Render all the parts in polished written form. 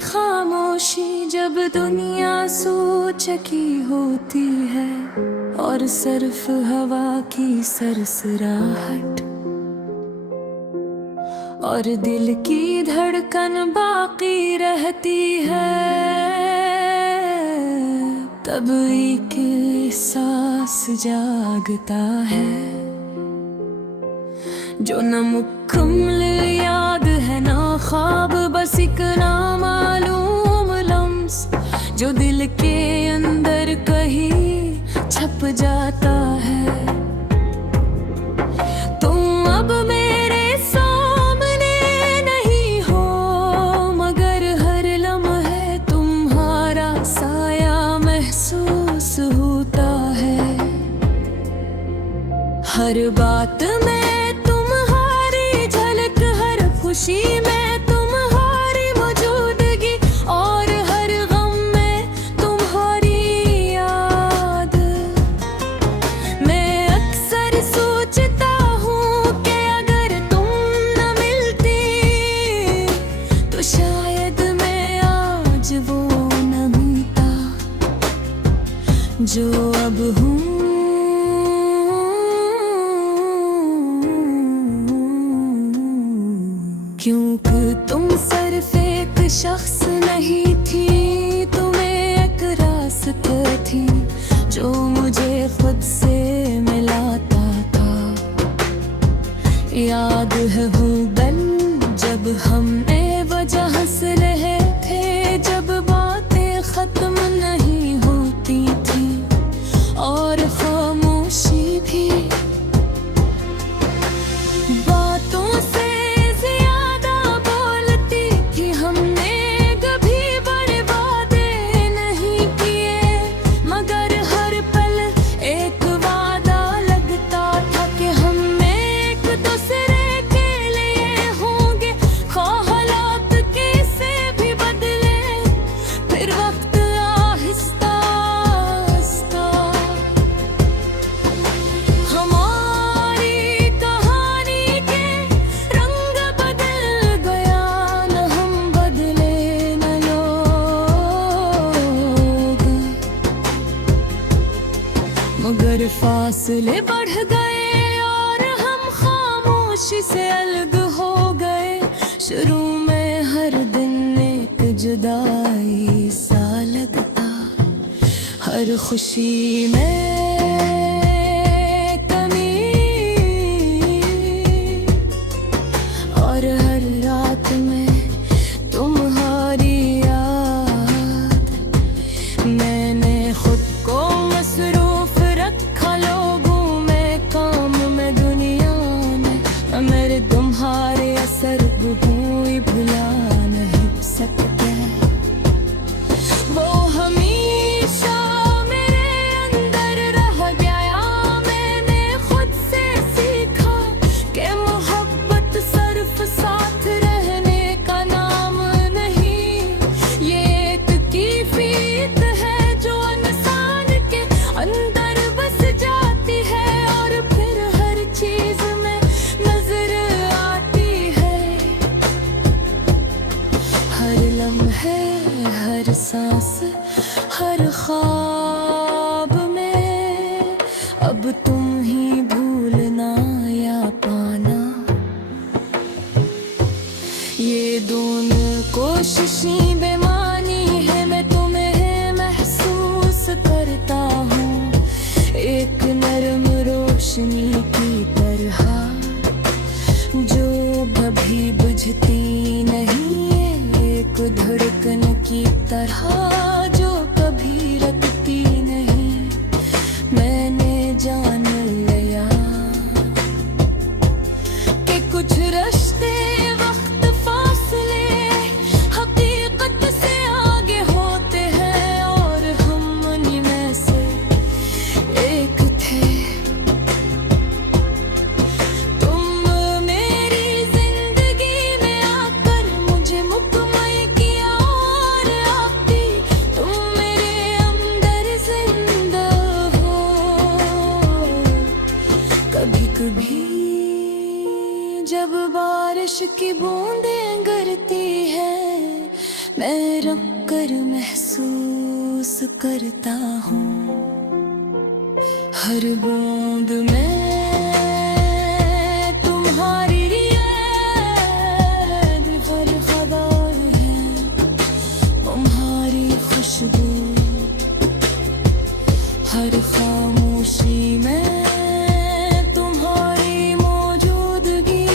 खामोशी जब दुनिया सोचकी होती है और सिर्फ हवा की सरसराहट और दिल की धड़कन बाकी रहती है, तब एक एहसास जागता है जो न मुकम्मल याद है ना ख्वाब, बस एक नामालूम लम्स जो दिल के अंदर कहीं छप जाता है। तुम अब मेरे सामने नहीं हो, मगर हर लम्हे तुम्हारा साया महसूस होता है। हर बात में खुशी में तुम्हारी मौजूदगी और हर गम में तुम्हारी याद। मैं अक्सर सोचता हूँ कि अगर तुम न मिलती तो शायद मैं आज वो न मिलता जो अब हूँ। क्योंकि तुम सिर्फ एक शख्स नहीं थी, तुम एक रास्ता थी जो मुझे खुद से मिलाता था। याद है वो दिन जब हमने वजह हंस रहे थे, जब बातें खत्म नहीं होती थी और खामोशी भी बातों से मगर फासले बढ़ गए और हम खामोशी से अलग हो गए। शुरू में हर दिन एक जुदाई सा लगता, हर खुशी में कमी और हर रात में तुम्हारी याद। मैंने खुद को मसरूफ लोगों में, काम में, दुनिया में, मेरे तुम्हारे असर कोई भुला नहीं सकते। वो हमेशा मेरे अंदर रह गया, मैंने खुद से सीखा कि मोहब्बत सिर्फ साथ रहने का नाम नहीं, ये एक कैफियत है जो इंसान के अंदर हर सांस हर ख्वाब में अब तुम ही भूलना या पाना, ये दोनों कोशिशें बेमानी है। मैं तुम्हें महसूस करता हूँ एक नरम रोशनी की तरह जो कभी बुझती नहीं, एक धड़कन की तरह जो कभी रखती नहीं। मैंने जान लिया कि कुछ रिश्ते वक्त फासले हकीकत से आगे होते हैं और हम उन्हीं में से एक थे। मैं रुक कर महसूस करता हूँ हर बूंद में तुम्हारी याद, हर खबर है तुम्हारी खुशबू, हर खामोशी में तुम्हारी मौजूदगी।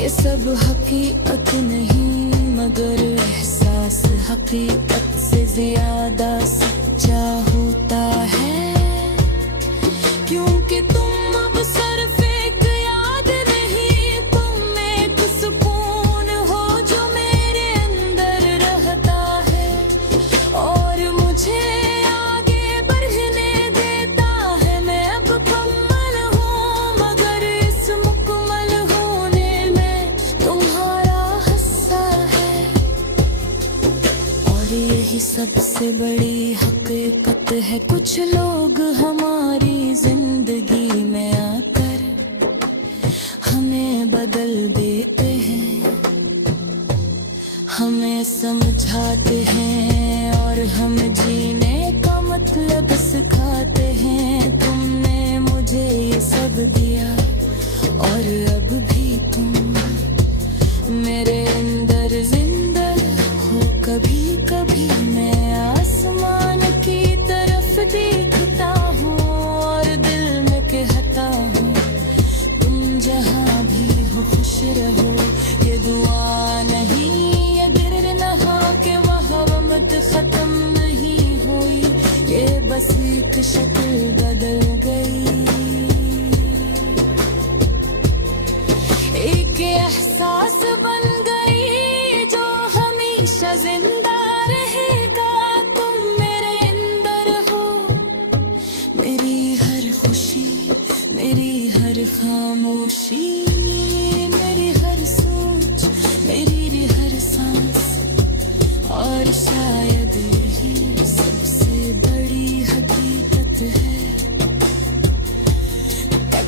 ये सब हकीकत नहीं मगर एहसास हकीकत से ज्यादा सच्चा होता है, क्योंकि तुम अब सिर्फ एक याद नहीं, तुम एक सुकून हो जो मेरे अंदर रहता है और मुझे आगे बढ़ने देता है। मैं अब कमल हूँ मगर इस मुकम्मल होने में तुम्हारा हिस्सा है, और यही सबसे बड़ी हकीकत है। कुछ लोग हमारी जिंदगी में आकर हमें बदल देते हैं, हमें समझाते हैं और हम जीने का मतलब सिखाते हैं। तुमने मुझे ये सब दिया और अब भी तुम मेरे अंदर जिंदा हो। कभी कभी मैं आसमान की तरफ देखता हूँ और दिल में कहता हूँ तुम जहाँ भी हो खुश रहो। ये दुआ नहीं ये गिर न हो के मोहब्बत खत्म नहीं हुई, ये बस एक शक्ल बदल गई। एक एहसास बन गई जो हमेशा जिंदा रहेगा। तुम मेरे अंदर हो, मेरी हर खुशी, मेरी हर खामोशी, मेरी हर सोच, मेरी हर सांस, और शायद यही सबसे बड़ी हकीकत है।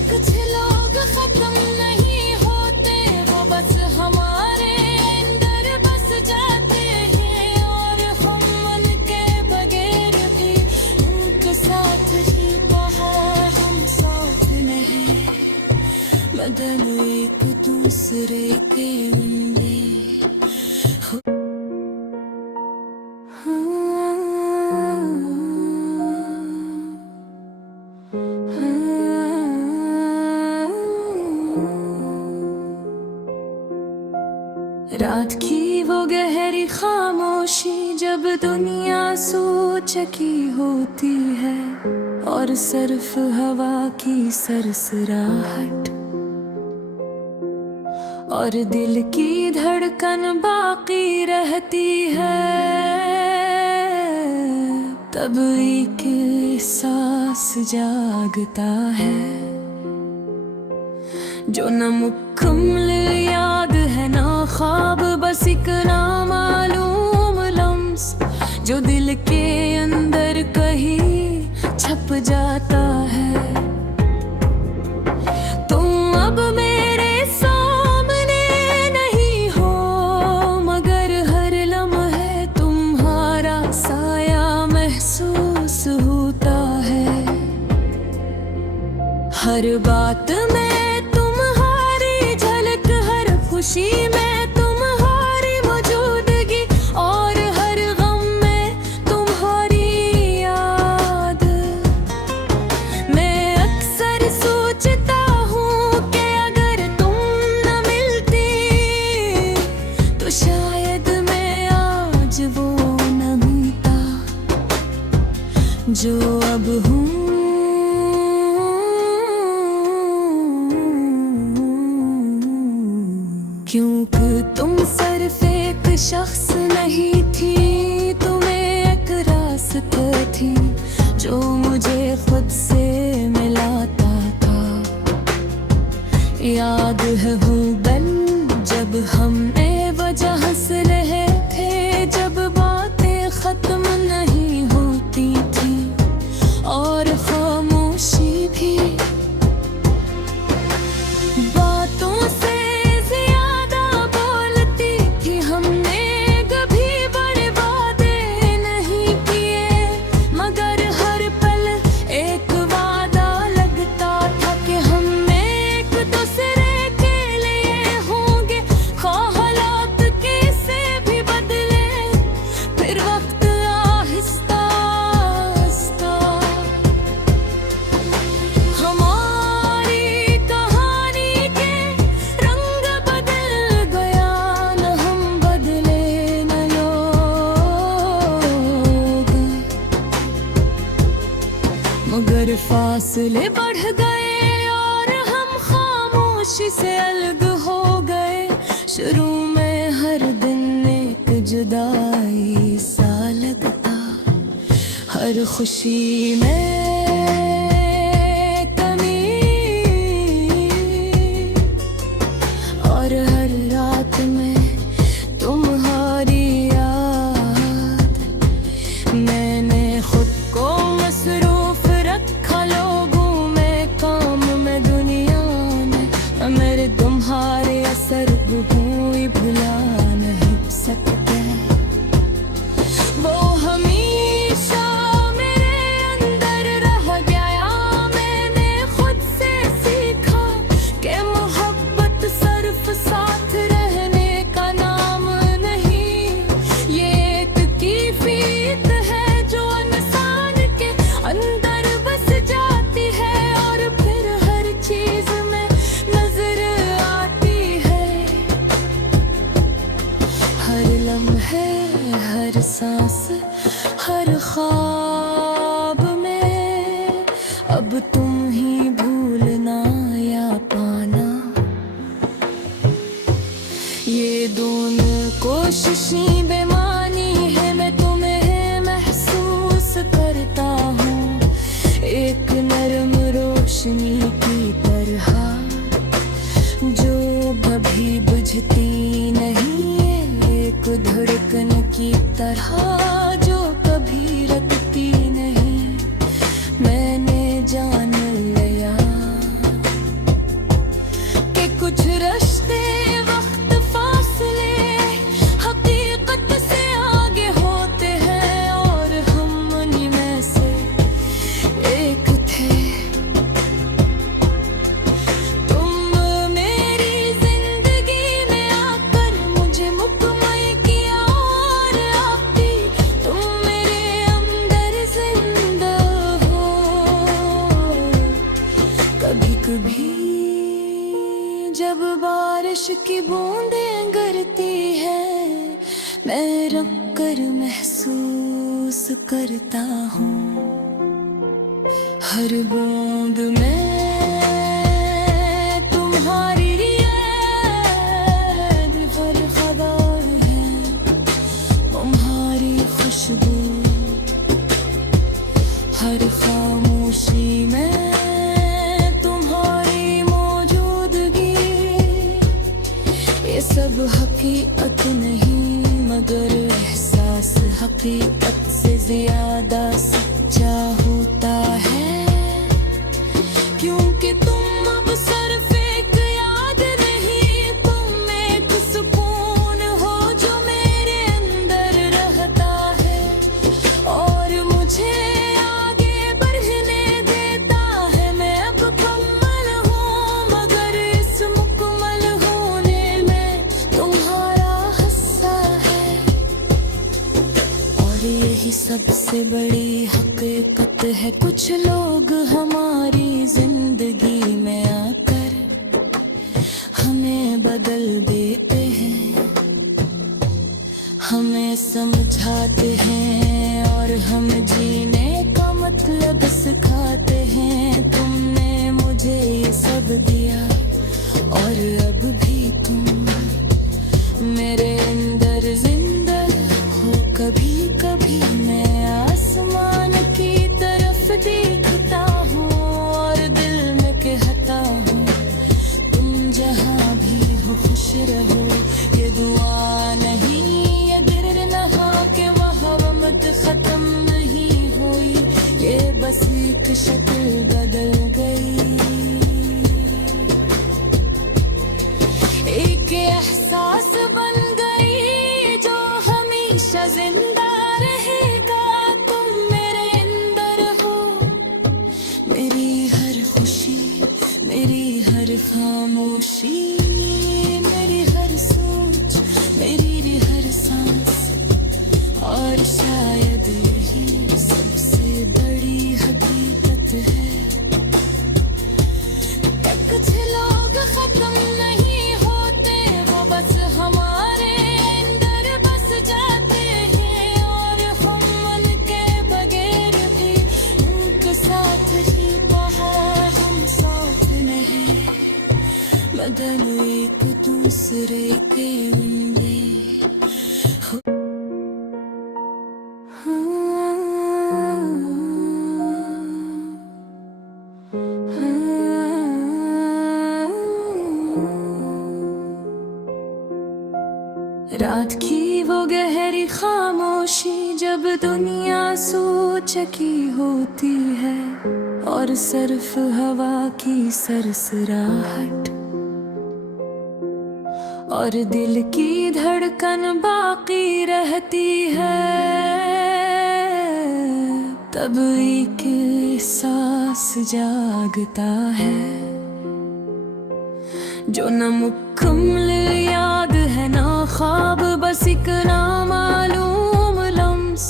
कुछ लोग खत्म नहीं होते, वो बस हमारे अंदर बस जाते हैं और हम उनके बगैर भी उनके साथ ही बाहर हम साथ नहीं, बदल एक दूसरे के बंदे। रात की वो गहरी खामोशी जब दुनिया सो चकी होती है और सिर्फ हवा की सरसराहट और दिल की धड़कन बाकी रहती है, तब एक एहसास जागता है जो न मुकम्मल याद है ना ख्वाब, बस एक नामालूम लम्स जो दिल के अंदर कहीं छप जाता है। तुम अब मेरे सामने नहीं हो मगर हर लम्हे तुम्हारा साया महसूस होता है। हर बात में तुम्हारी झलक, हर खुशी में तुम्हारी मौजूदगी और हर गम में तुम्हारी याद। मैं अक्सर सोचता हूँ कि अगर तुम न मिलती तो शायद मैं आज वो न मिलता जो अब हूँ। क्योंकि तुम सिर्फ एक शख्स नहीं थी, तुम एक रास्ते थी जो मुझे खुद से मिलाता था। याद है वो पल जब हमने वजह हंस रहे थे, जब बातें खत्म नहीं होती थी और खामोशी भी बातों से ज्यादा बोलती थी। हमने हर फासले बढ़ गए और हम खामोशी से अलग हो गए। शुरू में हर दिन एक जुदाई सा लगता, हर खुशी में कमी और हर रात में तुम्हारी याद। मैंने खुद को मसरूफ रखा लोगों में, काम में, दुनिया में। मेरे तुम्हारे असर हुई भुला नहीं सकते। वो हमेशा मेरे अंदर रह गया। मैंने खुद से सीखा कि मोहब्बत सिर्फ साथ रहने का नाम नहीं, ये एक कैफियत है जो इंसान के अंदर बस जाती है और फिर हर चीज में नजर आती है। हर लम्हे, हर सांस, हर ख्वाब में अब तुम ही भूलना या पाना, ये दोनों कोशिशें बेमानी है। मैं तुम्हें महसूस करता हूँ एक नरम रोशनी की तरह, जो कभी बुझती नहीं है, एक धड़कन की तरह जो कभी रखती नहीं। मैंने जान लिया कि कुछ रिश्ते वक्त फासले हकीकत से आगे होते हैं, और हम उन्हीं में से एक थे। तुम मेरी जिंदगी में आकर मुझे मुकम्मल किया, और आप भी तुम मेरे अंदर जिंदा हो। कभी कभी जब बारिश की बूंदें गिरती हैं, मैं रुक कर महसूस करता हूँ हर बूंद में तुम्हारी याद। हर खदा है तुम्हारी खुशबू, हर खामोशी में तुम्हारी मौजूदगी। ये सब हकीकत नहीं मगर एहसास हकीकत से ज्यादा सच्चा होता है, क्योंकि तुम अब सिर्फ एक याद नहीं, तुम एक सुकून हो जो मेरे अंदर रहता है और मुझे आगे बढ़ने देता है। मैं अब मुकम्मल हूँ मगर इस मुकम्मल होने में तुम्हारा हिस्सा है, और यही सबसे बड़ी हकीकत है। कुछ लोग हमारी जिंदगी में आकर हमें बदल देते हैं, हमें समझाते हैं और हम जीने का मतलब सिखाते हैं। तुमने मुझे ये सब दिया और अब भी तुम मेरे अंदर जिंदा हो। कभी कभी मैं आसमान की तरफ देखता हूँ और दिल में कहता हूँ तुम जहाँ भी हो खुश रहो। ये दुआ नहीं ये गिर रहा कि वहाँ मत खत्म नहीं हुई, ये बस एक शक्ल बदल गई। एक एहसास बन गई जो हमेशा जिंदा रहेगा। तुम मेरे अंदर हो, मेरी हर खुशी, मेरी हर खामोशी, मेरी हर सोच, मेरी हर सांस, और शायद यही सबसे बड़ी हकीकत है। की वो गहरी खामोशी जब दुनिया सोच की होती है और सिर्फ हवा की सरसराहट और दिल की धड़कन बाकी रहती है। तब एक एहसास जागता है जो न मुकम्मल याद है ना ख्वाब, बस एक नामालूम लम्स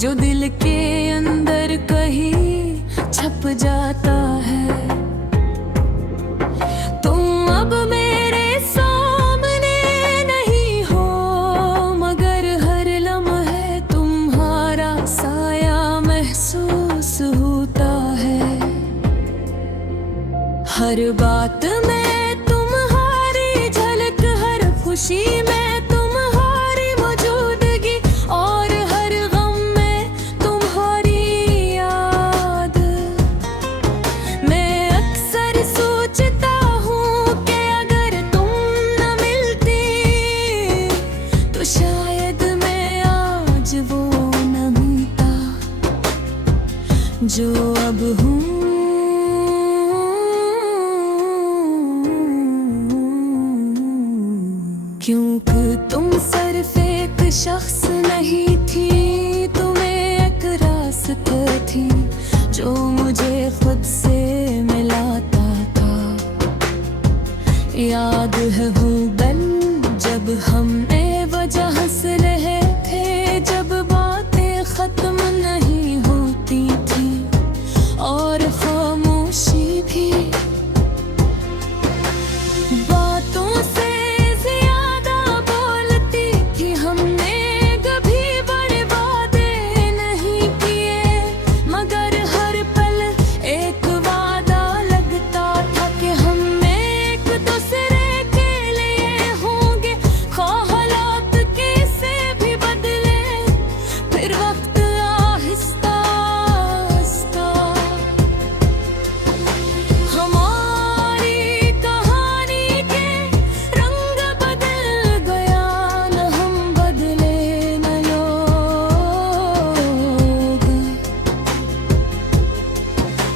जो दिल के अंदर कहीं छप जाता है। तुम अब मेरे सामने नहीं हो मगर हर लम्हे तुम्हारा साया महसूस होता है। हर बात में खुशी में तुम्हारी मौजूदगी और हर गम में तुम्हारी याद। मैं अक्सर सोचता हूँ कि अगर तुम न मिलती तो शायद मैं आज वो न होता जो अब हूँ। क्योंकि तुम सिर्फ एक शख्स नहीं थी, तुम्हें एक रास्ते थी जो मुझे खुद से मिलाता था। याद है वो दिन जब हमने वजह हंस रहे थे, जब बातें खत्म नहीं होती थी और खामोशी भी बातों से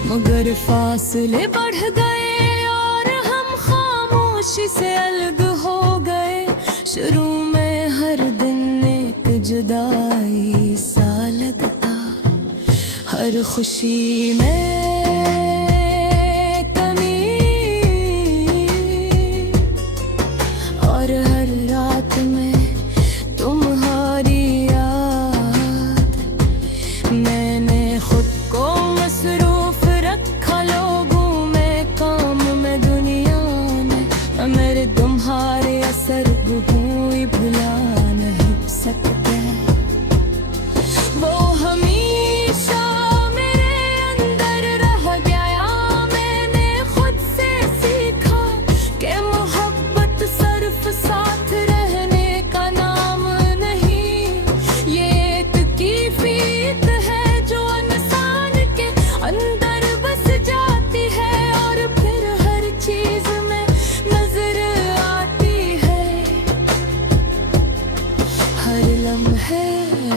मगर फासले बढ़ गए और हम खामोशी से अलग हो गए। शुरू में हर दिन एक जुदाई सा लगता, हर खुशी में कमी और हर रात में तुम्हारी याद। मैंने खुद को मसरूफ लोगों में काम में दुनिया में मेरे तुम्हारे असर कोई भुला नहीं सकते। वो हमेशा मेरे अंदर रह गया। मैंने खुद से सीखा कि मोहब्बत सिर्फ साथ रहने का नाम नहीं, ये एक कैफियत है जो इंसान के अंदर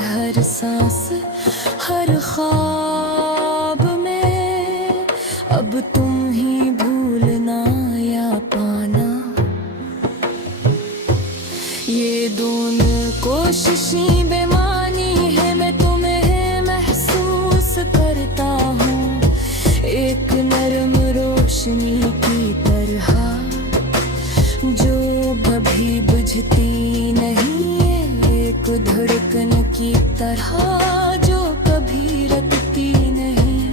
हर सांस हर ख्वाब में अब तुम ही भूलना या पाना। ये दोनों कोशिशें बेमानी है, मैं तुम्हें महसूस करता हूँ एक नरम रोशनी की तरह जो कभी बुझती नहीं, एक धड़कन की तरह जो कभी रखती नहीं।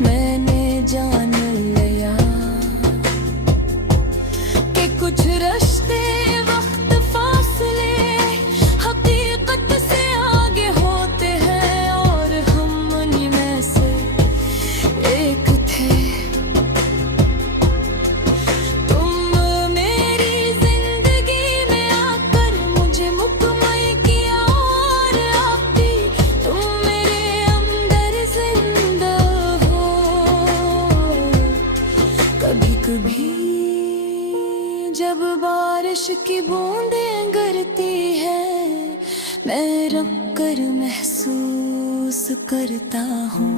मैंने जान लिया कि कुछ रिश्ते वक्त फासले हकीकत से आगे होते हैं और हम उन्हीं में से एक थे। मैं रुक कर महसूस करता हूँ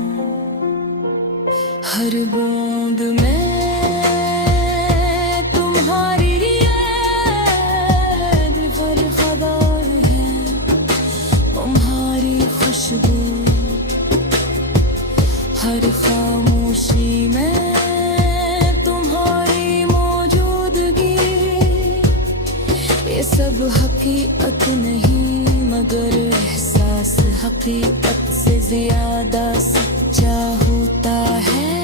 हर बूंद में तुम्हारी याद भर खबर है तुम्हारी खुशबू हर खामोशी में तुम्हारी मौजूदगी ये सब हकीकत नहीं मगर एहसास हकीकत से ज्यादा सच्चा होता है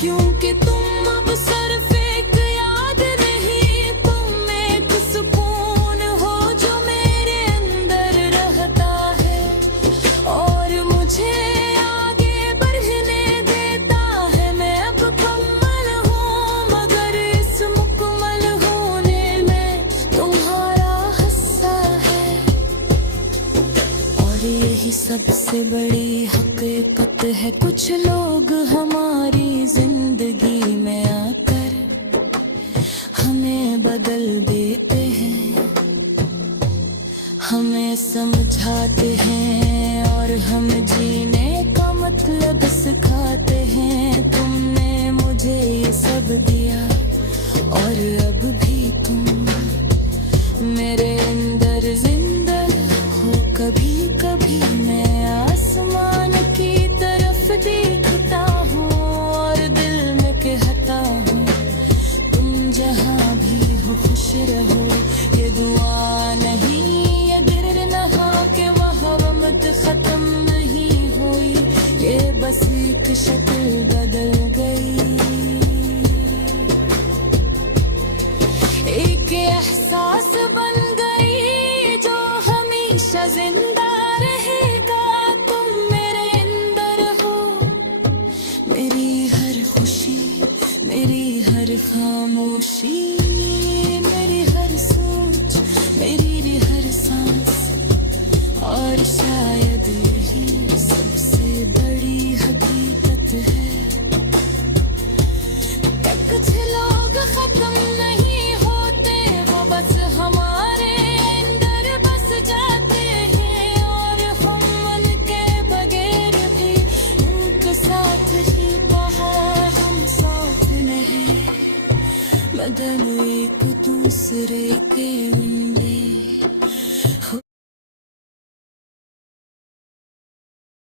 क्योंकि तुम अब सिर्फ एक याद नहीं तुम एक सुकून हो जो मेरे अंदर रहता है और मुझे आगे बढ़ने देता है मैं अब कमल हूँ मगर इस मुकम्मल होने में तुम्हारा हिस्सा है और यही सबसे बड़ी हकीकत है कुछ लोग हमारी जिंदगी में आकर हमें बदल देते हैं हमें समझाते हैं और हम जीने का मतलब सिखाते हैं तुमने मुझे ये सब दिया और अब भी तुम मेरे अंदर जिंदा हो कभी कभी मैं आसमान की तरफ देखता हूँ और दिल में कहता हूँ तुम जहाँ भी हो खुश रहो ये दुआ नहीं ये गिर नहा के वहाँ मत खत्म नहीं हुई ये बस एक शक